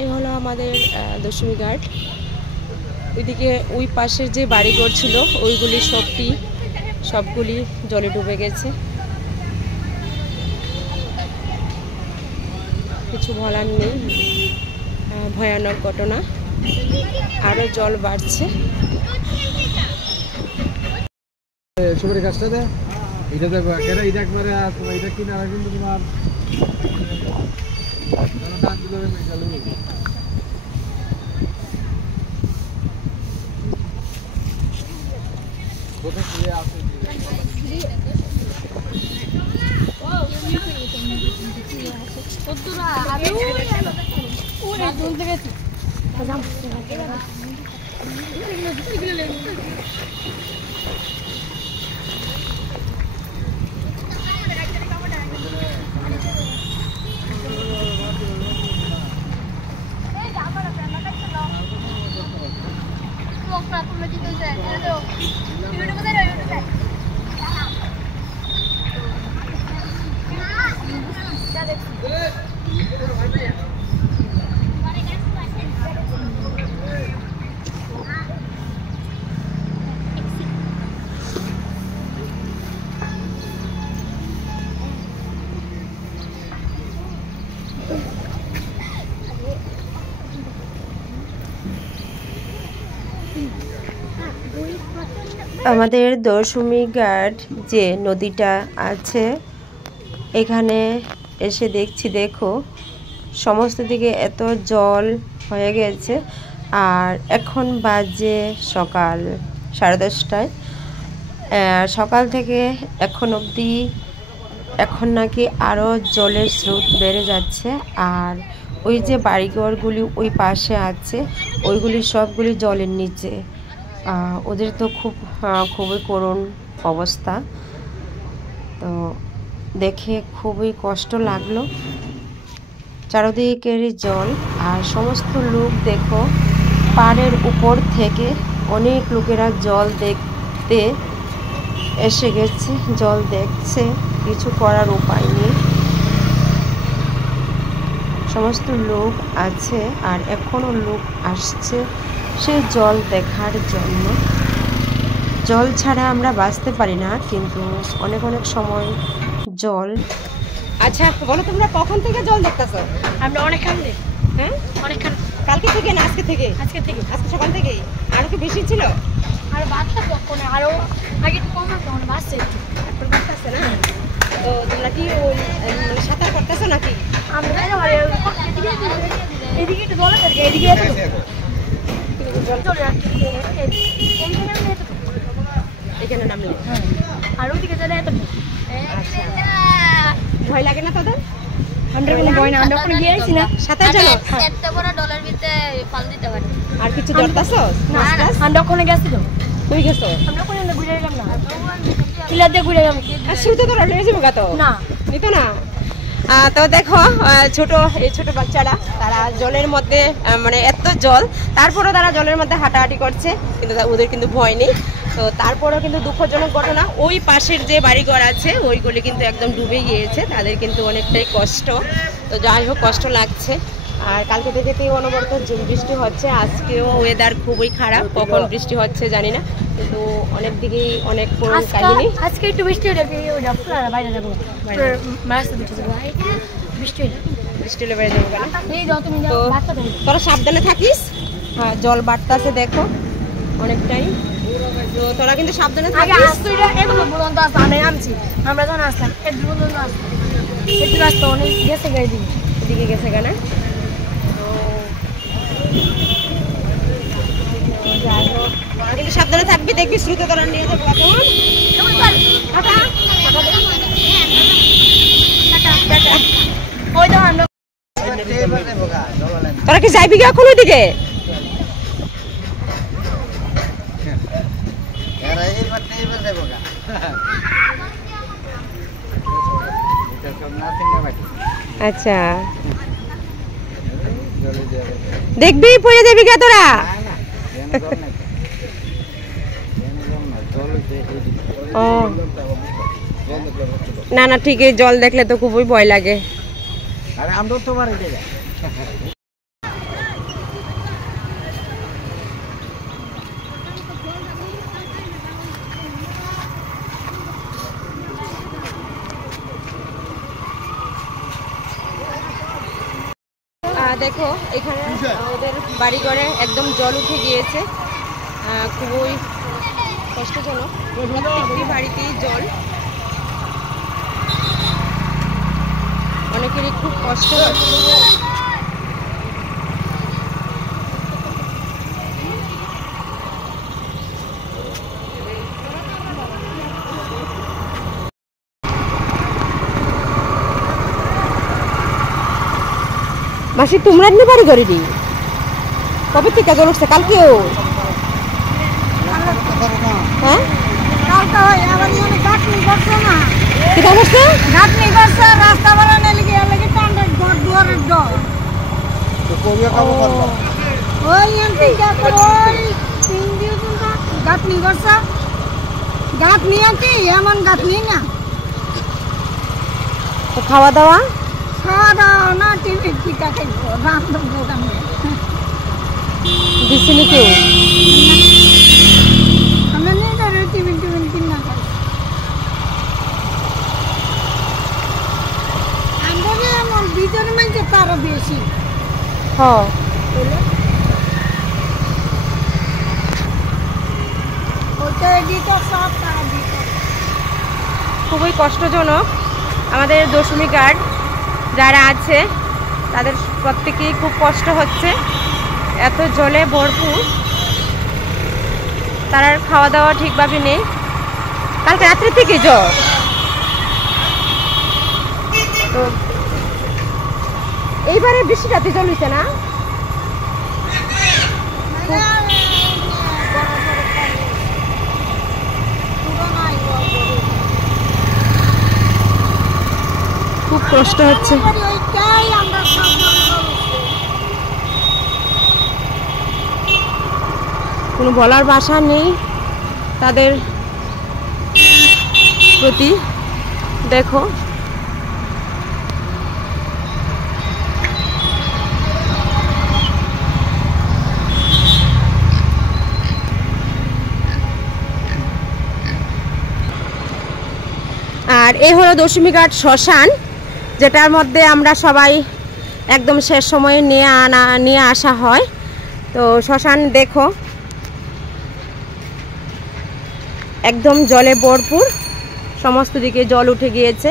এই হলো আমাদের দশমী ঘাট। ওইদিকে ওই পাশের যে বাড়িঘর ছিল ওইগুলি সবগুলি জলে ডুবে গেছে। কিছু বলার নেই, ভয়ানক ঘটনা। আরো জল বাড়ছে। সুপারি গাছটা দে, এটা দেখো এটা এটা একবারে এটা কিনারা কিন্তু তোমার আমাদের দশমী ঘাট যে নদীটা আছে এখানে এসে দেখছি, দেখো সমস্ত দিকে এত জল হয়ে গেছে। আর এখন বাজে সকাল 10:30টায়। সকাল থেকে এখন অবধি এখন নাকি আরও জলের স্রোত বেড়ে যাচ্ছে। আর ওই যে বাড়িঘরগুলি ওই পাশে আছে ওইগুলি সবগুলি জলের নিচে। ওদের তো খুবই করুণ অবস্থা। তো দেখে খুবই কষ্ট লাগলো। চারদিকেরই জল আর সমস্ত লোক দেখো পাড়ের উপর থেকে অনেক লোকেরা জল দেখতে এসে গেছে, জল দেখছে, কিছু করার উপায় নেই। সমস্ত লোক আছে আর এখনো লোক আসছে সেই জল দেখার জন্য। জল ছাড়া আমরা বাঁচতে পারি না, কিন্তু অনেক সময় জল। আচ্ছা বলো, তোমরা কখন থেকে জল দেখতেছো? আমরা অনেকক্ষণ থেকে। হ্যাঁ, অনেকক্ষণ। কালকে থেকে না আজকে থেকে? আজকে থেকে। আজকে সকাল থেকেই? আরো কি বেশি ছিল? আর বাচ্চা কখন আরো আগে একটু কম আছে, মানে বাচ্চা একটু এখন বাড়তেছে না? তো তোমরা কি মানে সাঁতার করতেছো নাকি? আমরা এদিকে একটু জল আছে, এদিকে এখানে নামলে আর ওদিকে চলে এত। ভয় লাগে না তাদের? আমরা কোনো ভয় না, আমরা ওখানে গিয়েছি না। সাঁতার জানো? এত বড় ডলার ভিতরে পাল দিতে পারি। আর কিছু ধরতেছো? আমরা ওখানে গেছি তো। তুই গেছো? আমরা ওখানে ঘুরে গেলাম না, কিলা দিয়ে ঘুরে গেলাম। আর শুধু তো রলে যাবো তো না, নিত না। তো দেখো এই ছোট বাচ্চারা তারা জলের মধ্যে, মানে এত জল, তারপরেও তারা জলের মধ্যে হাঁটাহাঁটি করছে, কিন্তু ওদের কিন্তু ভয় নেই। তো তারপরেও কিন্তু দুঃখজনক ঘটনা, ওই পাশের যে বাড়িঘর আছে ওইগুলি কিন্তু একদম ডুবে গিয়েছে, তাদের কিন্তু অনেকটাই কষ্ট। তো যাই হোক, কষ্ট লাগছে। আর কালকে থেকে তো অনবরত বৃষ্টি হচ্ছে, আজকেও ওয়েদার খুবই খারাপ, কখন বৃষ্টি হচ্ছে জানি না, কিন্তু অনেক দিকেই অনেক করুণ কাহিনী। আজকে একটু বৃষ্টি হলে বাইরে যাবো, বৃষ্টি হলে বাইরে যাবো কেন? তো তো তোরা সাবধানে থাকিস। হ্যাঁ, জল বাড়তেছে দেখো অনেকটাই। তো তোরা কিন্তু সাবধানে থাকিস। আমি নামছি, আমরা যখন আসলাম একটু রাস্তা অনেক গেছে গাড়ি দিকে, এদিকে গেছে কেন? যাই হোক, তোরা কিন্তু সাবধানে থাকবি, দেখবি শ্রুতে তোরা নিয়ে যাবো কেমন? টাটা। ওই তো আমরা তোরা কি যাইবি কি এখন ওইদিকে? আচ্ছা, দেখবি পড়ে যাবি কে তোরা? ও না না, ঠিক, জল দেখলে তো খুবই ভয় লাগে। দেখো এখানে ওদের বাড়ি ঘরে একদম জল উঠে গিয়েছে, খুবই কষ্টজনক। প্রত্যেকটি বাড়িতেই জল, অনেকেরই খুব কষ্ট হচ্ছে। মাসি তোমরা এমনি বাড়ি ঘরে নি কবে থেকে জল উঠছে? কালকেও? হ্যাঁ কিটা করছে? রাস্তা বানানো লেগে টান্ডা ঘর দুয়ারের জল ওই এমপি গাঁথনি করছে। গাঁথনি কি এমন গাঁথনি না। খাওয়া দাওয়া না টিভি পিঠা খাইবো রান্ধব দোকানে দিছিনি কেউ? আমরা নিজের টিফিন কিনা খাই। আমরা এমন দুজন মানুষের তারও বেশি। হ্যাঁ ওইটা দিতে সব তারা দিতে। খুবই কষ্টজনক। আমাদের দশমী ঘাট যারা আছে তাদের প্রত্যেকেই খুব কষ্ট হচ্ছে, এত জলে ভরপুর, তার আর খাওয়া দাওয়া ঠিকভাবে নেই। কালকে রাত্রি থেকে জ্বর, তো এইবারে বেশি রাতে জল হইছে না? খুব কষ্ট হচ্ছে। কোনো বলার ভাষা নেই তাদের প্রতি। দেখো আর এই হলো দশমী ঘাট শ্মশান, যেটার মধ্যে আমরা সবাই একদম শেষ সময়ে নিয়ে আসা হয়। তো শ্মশান দেখো একদম জলে ভরপুর, সমস্ত দিকে জল উঠে গিয়েছে।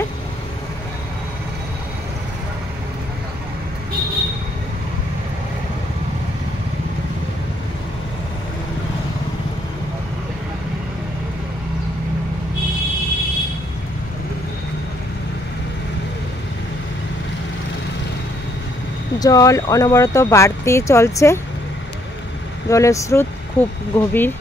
জল অনবরত বাড়তেই চলছে, জলের স্রোত খুব গভীর।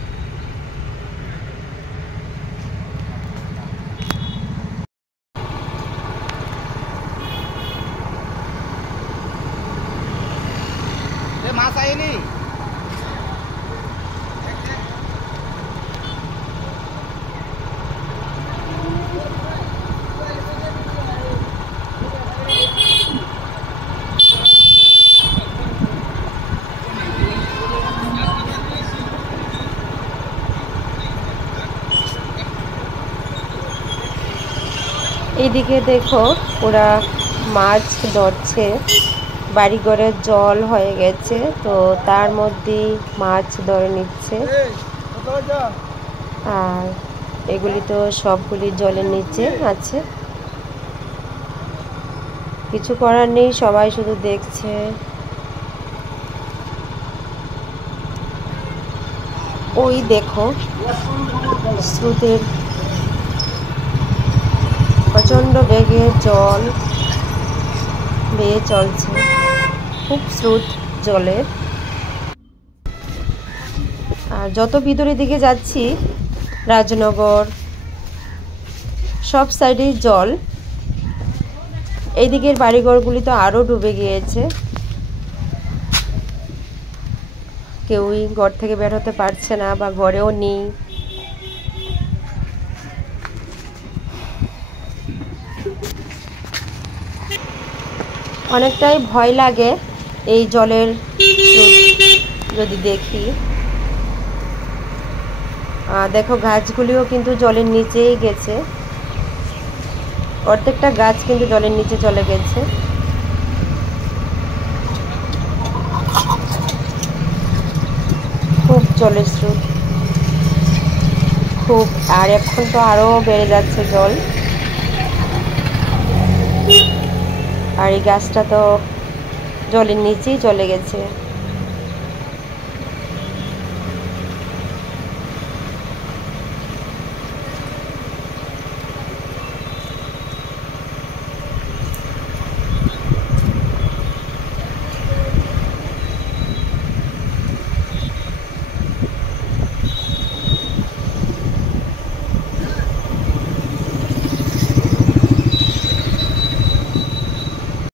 মাছ আইনি এইদিকে দেখো ওরা মাছ ধরছে, বাড়িঘরে জল হয়ে গেছে, তো তার মধ্যেই মাছ ধরে নিচ্ছে। আর এগুলি তো সবগুলি জলের নিচে আছে, কিছু করার নেই, সবাই শুধু দেখছে। ওই দেখো স্রোতের প্রচন্ড বেগে জল বেয়ে চলছে, খুব স্রোত জলের। আর যত ভিতরের দিকে যাচ্ছি রাজনগর সব সাইডেই জল, এই দিকের বাড়িঘরগুলি তো আরো ডুবে গিয়েছে, কেউই ঘর থেকে বের হতে পারছে না বা ঘরেও নেই। অনেকটাই ভয় লাগে এই জলের যদি দেখি। দেখো গাছগুলিও কিন্তু জলের নিচেই গেছে, প্রত্যেকটা গাছ কিন্তু জলের নিচে চলে গেছে। জলের স্রোত খুব, আর এখন তো আরো বেড়ে যাচ্ছে জল। আর এই গাছটা তো জলের নিচেই চলে গেছে।